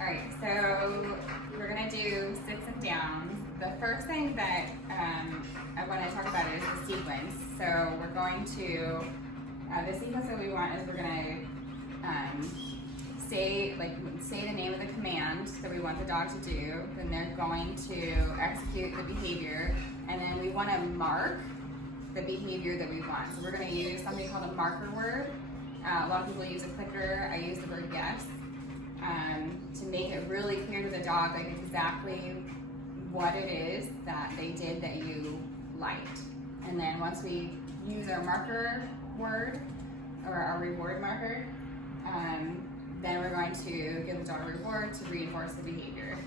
All right, so we're gonna do sits and downs. The first thing that I want to talk about is the sequence. So we're going to, the sequence that we want is we're gonna say the name of the command that we want the dog to do, then they're going to execute the behavior, and then we want to mark the behavior that we want. So we're going to use something called a marker word. A lot of people use a clicker. I use the word yes to make it really clear to the dog like exactly what it is that they did that you liked. And then once we use our marker word or our reward marker, then we're going to give the dog a reward to reinforce the behavior.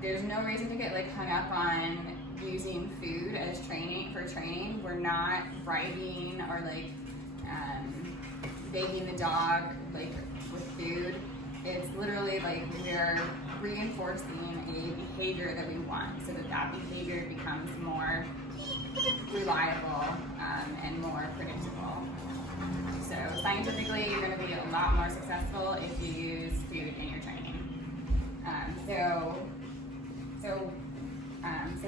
There's no reason to get hung up on using food as training. We're not bribing or begging the dog with food. It's literally we're reinforcing a behavior that we want so that behavior becomes more reliable and more predictable. So scientifically, you're going to be a lot more successful if you use food in your training. So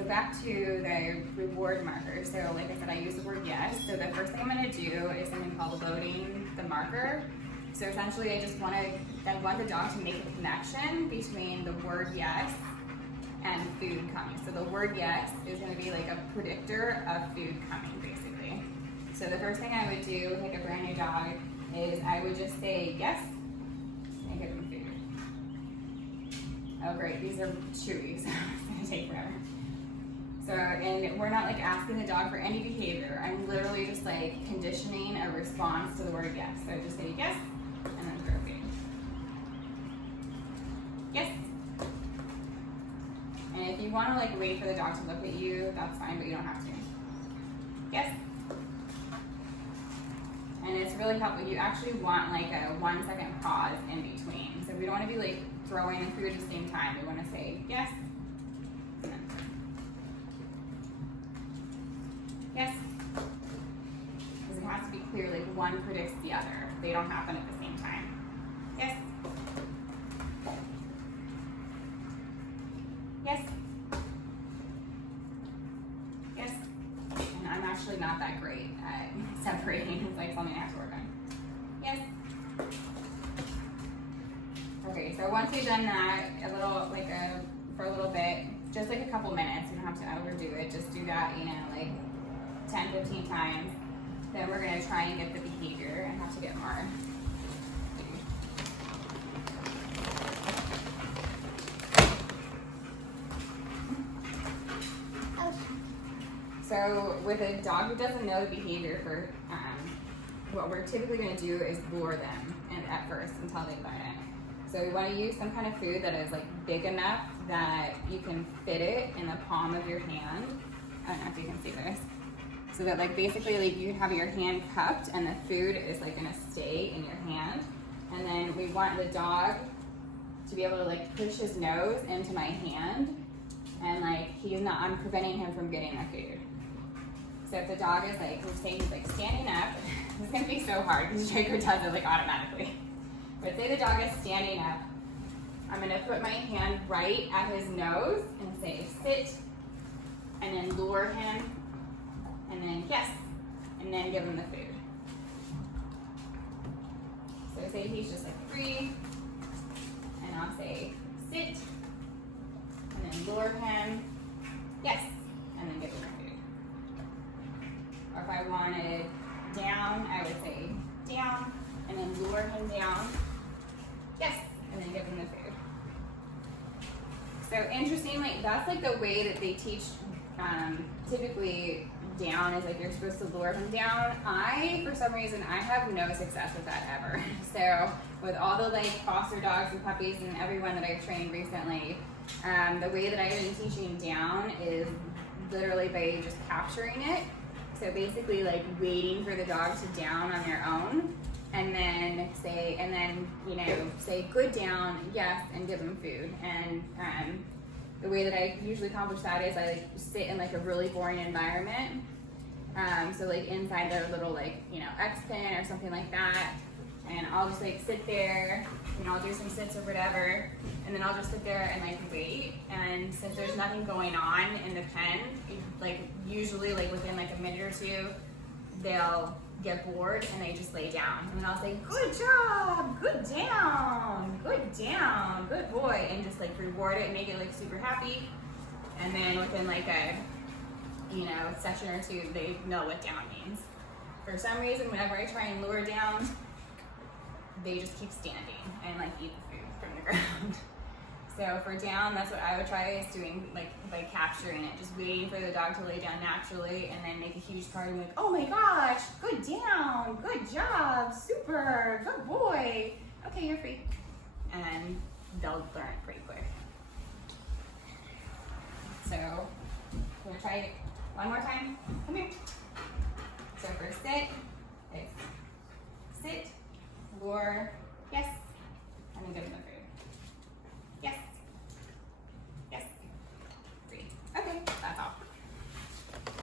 back to the reward marker. So like I said, I use the word yes. So the first thing I'm going to do is something called loading the marker. So essentially, I want the dog to make a connection between the word yes and food coming. So the word yes is going to be like a predictor of food coming, basically. So the first thing I would do with a brand new dog is I would just say yes and give them food. Oh great, these are chewy, so it's going to take forever. So, and we're not asking the dog for any behavior. I'm literally just conditioning a response to the word yes. So just say yes and then throw food. Yes. And if you want to wait for the dog to look at you, that's fine, but you don't have to. Yes. And it's really helpful. You actually want a 1 second pause in between. So we don't want to be throwing the food at the same time. We want to say yes. And then yes. Because it has to be clear, one predicts the other. They don't happen at the same time. Yes. Yes. Yes. And I'm actually not that great at separating. It's something I have to work on. Yes. Okay, so once we've done that for a little bit, just a couple minutes, you don't have to overdo it, just do that, 10, 15 times. Then we're gonna try and get the behavior and have to get more. So with a dog who doesn't know the behavior what we're typically going to do is lure them at first until they learn it. So we want to use some kind of food that is big enough that you can fit it in the palm of your hand. I don't know if you can see this. So that basically you have your hand cupped and the food is going to stay in your hand. And then we want the dog to be able to push his nose into my hand and I'm preventing him from getting the food. So if the dog is he's standing up, this is gonna be so hard because Draco does it automatically. But say the dog is standing up, I'm gonna put my hand right at his nose and say sit, and then lure him, and then yes, and then give him the food. So say he's just free, and I'll say sit, and then lure him, yes, and then give him the food. Or if I wanted down, I would say down, and then lure him down, yes, and then give him the food. So interestingly, that's the way that they teach, typically down is you're supposed to lure him down. For some reason, I have no success with that ever. So with all the foster dogs and puppies and everyone that I've trained recently, the way that I've been teaching down is literally by just capturing it. So basically waiting for the dog to down on their own and then say good down, yes, and give them food. And the way that I usually accomplish that is I sit in a really boring environment. So inside their little X pen or something like that. And I'll just like sit there, and I'll do some sits or whatever, and then I'll just sit there and like wait. And since there's nothing going on in the pen, like usually like within like a minute or two, they'll get bored and they just lay down. And then I'll say, good job, good down, good boy, and just like reward it and make it like super happy. And then within like a, you know, session or two, they know what down means. For some reason, whenever I try and lure down, they just keep standing and like eat the food from the ground. So for down, that's what I would try, is doing like by capturing it, just waiting for the dog to lay down naturally, and then make a huge card and be like, oh my gosh, good down, good job, super, good boy. Okay, you're free. And they'll learn it pretty quick. So we're gonna try it one more time. Come here. So for sit, it's sit, lure,